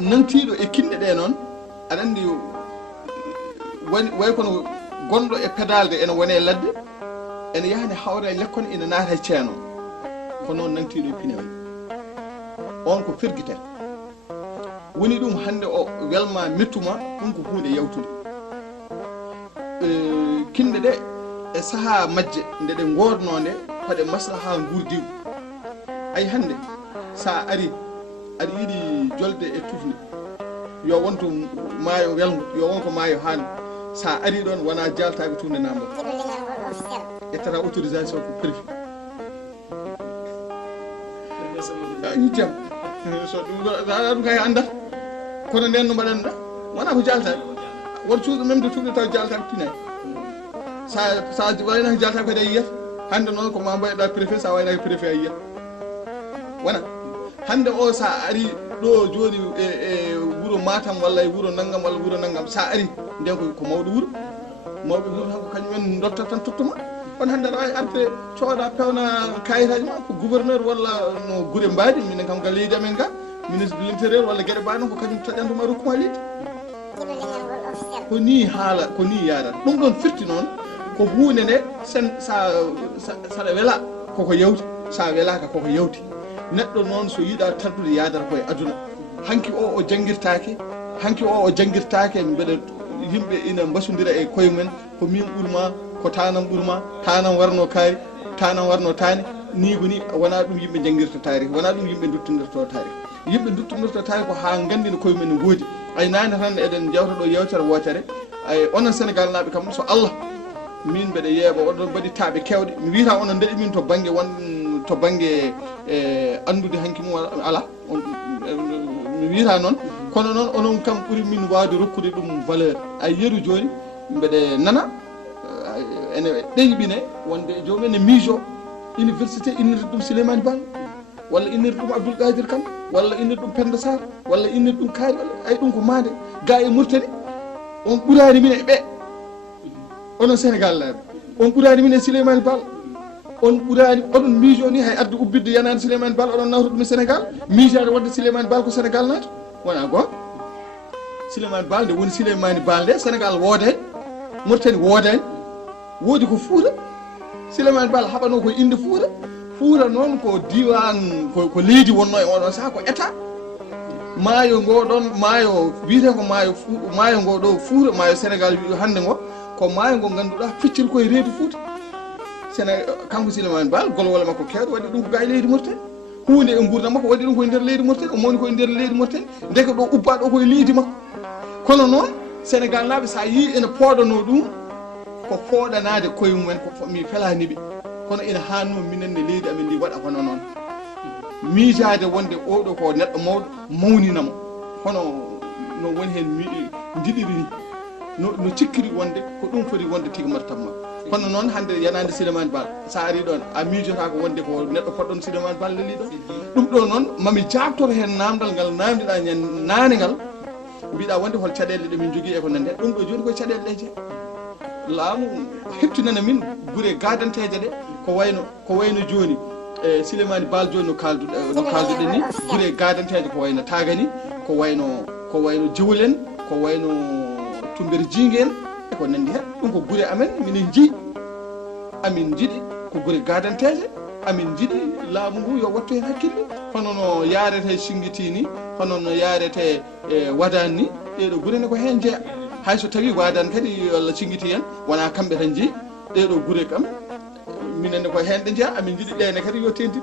nantiiɗo e kinɗe ɗe noon aɗa anndi way kono gonɗo e pedalde ene wone e ladde ene yahane hawra e lekkone ina naata e ceeno ko noon nantiiɗo e pine way on ko firgite woni ɗum hannde o welma mettuma ɗum ko hunde yawtude kinɗe ɗe e sahaa majje nde ɗe goorno nde hoɗe maslaha gurdiw ay hannde sa ari aɗa yiɗi jolde e tufde yo wonto maayo welgo yo wonko maayo haango sa ari ɗon wona jaltaɓe tufde namdo ettata autorisation ko prévu jam so ɗum kay andata kono nden no mbaɗanɗa wona ko jaltaɓe won cuuɗo même de tufde taw jaltaɓe tinayi sa waynaki jaltaɓe kadi a yiyata hande noon ko ma mbayɗa préfet sa waynaki préfet a yiyata wona hande o sa ari ɗo joni e wuuro Matam walla e wuuro naggam walla wuuro naggam sa ari nden ko mawɗo wuuro mawɓe wuuro tan ko kañumen dotta tan tottuma on hande aɗa wawi arde cooda pewna kayitaji ma ko gouverneur walla no guure mbaɗi minen kam ga leydi amen ga ministre de l'intérieur walla gueɗe mbaɗi noon ko kañum taƴantuma rokkuma leydi ko ni haala ko ni yaadata ɗum ɗon firti noon ko hunde nde sen saɗa weela koko yawti sa welaka koko yawti neɗɗo noon so yiiɗa tardude yadata koye aduna hanki o jangguirtake mbeɗa yimɓe ina mbasodira e koye mumen ko min ɓuurma ko tanam ɓuurma tanam warno kaari tanam warno tani ni ko ni wona ɗum yimɓe jangguirta taarih wona ɗum yimɓe duttodirto taarih yimɓe duttodirto taarih ko ha gandina koye mumen ne goodi ay nane tan eɗen jewta ɗo yewtere wotere ay onon Sénégal naɓe kam so Allah min mbeɗa yeeɓa oɗon mbaɗi taaɓe kewɗe mi wiyata onon daɗi min to banggue to banggue andude hanki mum ala mi wiyata noon kono noon onon kam ɓuuri min wawde rokkude ɗum valeur ay yeru joni mbeɗe nana ene ɗeyɓine wonde jomumen e miijo université innirde ɗum Souleymane Baal walla innirde ɗum Abdoul Kadir Kane walla innirde ɗum Penda Sarr walla innirde ɗum kaari walla ay ɗum ko mande ga e Mauritanie on ɓurani min e ɓe onon Sénégal laaɓe on ɓurani min e Souleymane Baal on ɓurani oɗon miijo ni hay arde ubbidde yanade Souleymane Baal oɗon nawta ɗum e Sénégal miijade wadde Souleymane Baal ko Sénégal naata wona gonga Souleymane Baal nde woni Souleymane Baal nde Sénégal woodani Mauritanie woodani woodi ko Fouta Souleymane Baal haɓano koye inde Fouta noon ko diwan ko leydi wonno e oɗon saaha ko état maayo ngo ɗon maayo wiyete ko maayo ngo ɗo Fouta maayo Sénégal wi hande ngo ko maayo ngo ganduɗa feccel koye reedu Fouta kanko Souleymane Baal golwole makko kewɗo waɗi ɗum ko ga e leydi Mauritanie hunde e gurdam makko waɗi ɗum koye nder leydi Mauritanie o mawni koye nder leydi Mauritanie ndeke ɗo ubba ɗo koye leydi makko kono noon Sénégal naaɓe sa yi ene pooɗano ɗum ko fooɗanade koye mumen ko mi felaniɓe kono ina hanno minen ne leydi amen ndi waɗa hono noon miijade wonde oɗo ko neɗɗo mawɗo mawninamo hono no woni hen jiɗiri ni no cikkiri wonde ko ɗum foti wonde tigui martabma kono noon hande yanade Souleymane Baal sa ari ɗon a miijota ko wonde ko neɗɗo poɗɗon Souleymane Baal leli ɗon ɗum ɗo noon mami jabtoro hen namdal ngal namdiɗa nane ngal mbiɗa wonde hol caɗele ɗe min jogui e ko nande ɗum ɗo joni koye caɗele ɗe jeeya laamu heptinana min guure gadanteje ɗe ko wayno joni Souleymane Baal joni no kalduɗen ni guure gadanteje ko wayno Tagani ko wayno Jewulen ko wayno Tumbere Jingue en eko nandi hen ɗum ko guure amen minen jii amin jiiɗi ko guure gadanteje amin jiiɗi laamu ngu yo wattu hen hakkille hono no yarete Singiti ni hono no yarete Wadane ni ɗeɗo guure ne ko hen jeeya hayso tawi Wadane kadi walla Singiti en wona kamɓe tan jeeyi ɗeɗo guure kam minenne ko hen ɗe jeeya amin jiiɗi ɗene kadi yo tenti